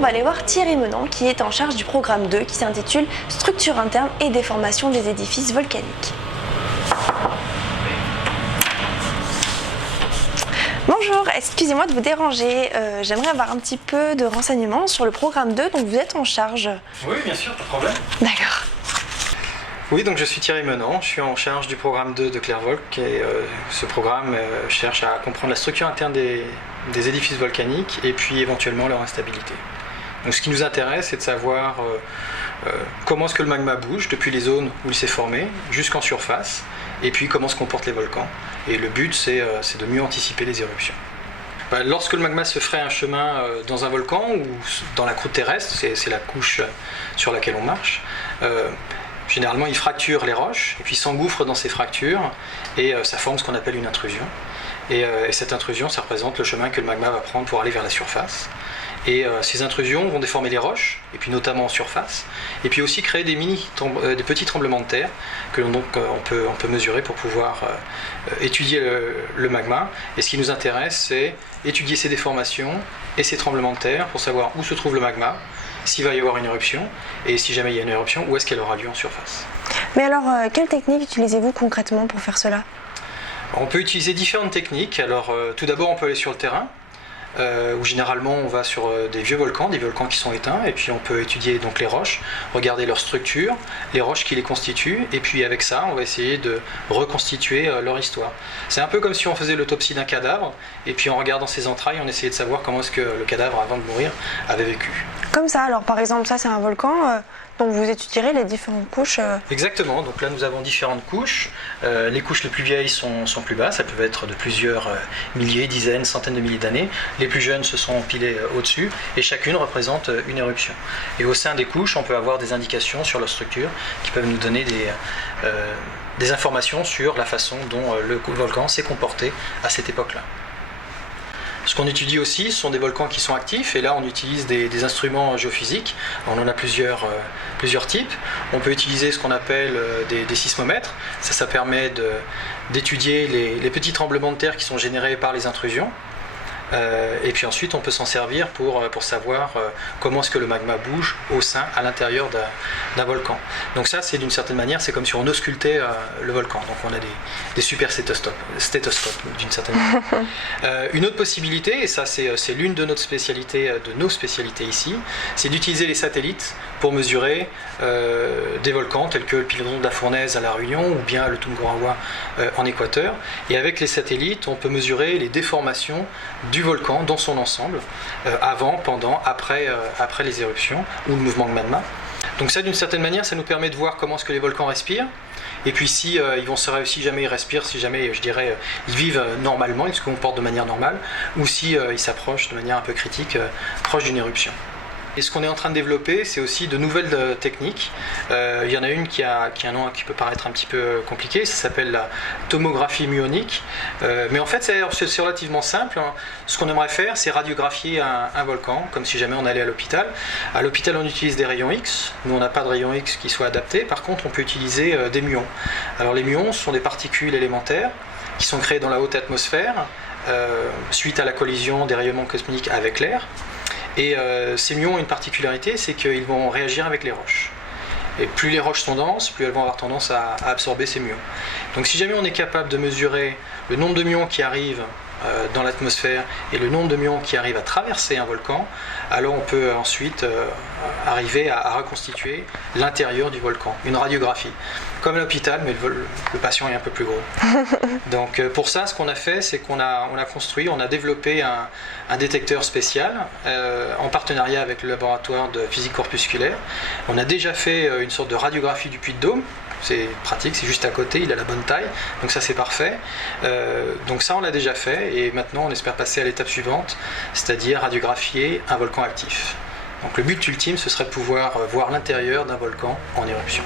on va aller voir Thierry Menant qui est en charge du programme 2 qui s'intitule Structure interne et déformation des édifices volcaniques. Bonjour, excusez-moi de vous déranger, j'aimerais avoir un petit peu de renseignements sur le programme 2 dont vous êtes en charge. Oui, bien sûr, pas de problème. D'accord. Oui, donc je suis Thierry Menant, je suis en charge du programme 2 de Clairvolc et ce programme cherche à comprendre la structure interne des édifices volcaniques et puis éventuellement leur instabilité. Donc ce qui nous intéresse, c'est de savoir comment est-ce que le magma bouge depuis les zones où il s'est formé jusqu'en surface et puis comment se comportent les volcans. Et le but, c'est de mieux anticiper les éruptions. Lorsque le magma se ferait un chemin dans un volcan ou dans la croûte terrestre, c'est la couche sur laquelle on marche, généralement il fracture les roches et puis s'engouffre dans ces fractures et ça forme ce qu'on appelle une intrusion. Et cette intrusion, ça représente le chemin que le magma va prendre pour aller vers la surface. Et ces intrusions vont déformer les roches, et puis notamment en surface, et puis aussi créer des petits tremblements de terre que on peut mesurer pour pouvoir étudier le magma. Et ce qui nous intéresse, c'est étudier ces déformations et ces tremblements de terre pour savoir où se trouve le magma, s'il va y avoir une éruption, et si jamais il y a une éruption, où est-ce qu'elle aura lieu en surface. Mais alors, quelle technique utilisez-vous concrètement pour faire cela ? On peut utiliser différentes techniques. Alors, tout d'abord, on peut aller sur le terrain, où généralement on va sur des vieux volcans, des volcans qui sont éteints, et puis on peut étudier donc les roches, regarder leur structure, les roches qui les constituent, et puis avec ça on va essayer de reconstituer leur histoire. C'est un peu comme si on faisait l'autopsie d'un cadavre, et puis en regardant ses entrailles on essayait de savoir comment est-ce que le cadavre avant de mourir avait vécu. Comme ça, alors par exemple ça c'est un volcan dont vous étudierez les différentes couches. Exactement, donc là nous avons différentes couches. Les couches les plus vieilles sont plus basses, elles peuvent être de plusieurs milliers, dizaines, centaines de milliers d'années. Les plus jeunes se sont empilées au-dessus et chacune représente une éruption. Et au sein des couches, on peut avoir des indications sur leur structure qui peuvent nous donner des informations sur la façon dont le volcan s'est comporté à cette époque-là. Ce qu'on étudie aussi, ce sont des volcans qui sont actifs, et là on utilise des instruments géophysiques. On en a plusieurs types. On peut utiliser ce qu'on appelle des sismomètres. Ça permet d'étudier les petits tremblements de terre qui sont générés par les intrusions. Et puis ensuite on peut s'en servir pour savoir comment est-ce que le magma bouge au sein, à l'intérieur d'un volcan. Donc ça, c'est d'une certaine manière, c'est comme si on auscultait le volcan. Donc on a des super stéthoscopes d'une certaine manière. Une autre possibilité, et ça c'est l'une de nos spécialités ici, c'est d'utiliser les satellites pour mesurer des volcans tels que le piton de la Fournaise à La Réunion ou bien le Tungurahua en Équateur. Et avec les satellites, on peut mesurer les déformations du volcan dans son ensemble, avant, pendant, après les éruptions ou le mouvement de magma. Donc ça, d'une certaine manière, ça nous permet de voir comment est-ce que les volcans respirent, et puis si jamais ils respirent, si jamais, je dirais, ils vivent normalement, ils se comportent de manière normale, ou si ils s'approchent de manière un peu critique, proche d'une éruption. Et ce qu'on est en train de développer, c'est aussi de nouvelles techniques. Il y en a une qui a un nom qui peut paraître un petit peu compliqué, ça s'appelle la tomographie muonique. Mais en fait, c'est relativement simple. Ce qu'on aimerait faire, c'est radiographier un volcan, comme si jamais on allait à l'hôpital. À l'hôpital, on utilise des rayons X. Nous, on n'a pas de rayons X qui soient adaptés. Par contre, on peut utiliser des muons. Alors, les muons sont des particules élémentaires qui sont créées dans la haute atmosphère suite à la collision des rayonnements cosmiques avec l'air. Et ces muons ont une particularité, c'est qu'ils vont réagir avec les roches. Et plus les roches sont denses, plus elles vont avoir tendance à absorber ces muons. Donc si jamais on est capable de mesurer le nombre de muons qui arrivent dans l'atmosphère et le nombre de muons qui arrivent à traverser un volcan, alors on peut ensuite arriver à reconstituer l'intérieur du volcan, une radiographie. Comme à l'hôpital, mais le patient est un peu plus gros. Donc pour ça, ce qu'on a fait, c'est qu'on a développé un détecteur spécial en partenariat avec le laboratoire de physique corpusculaire. On a déjà fait une sorte de radiographie du Puy-de-Dôme. C'est pratique, c'est juste à côté, il a la bonne taille, donc ça c'est parfait. Donc ça on l'a déjà fait, et maintenant on espère passer à l'étape suivante, c'est-à-dire radiographier un volcan actif. Donc le but ultime, ce serait de pouvoir voir l'intérieur d'un volcan en éruption.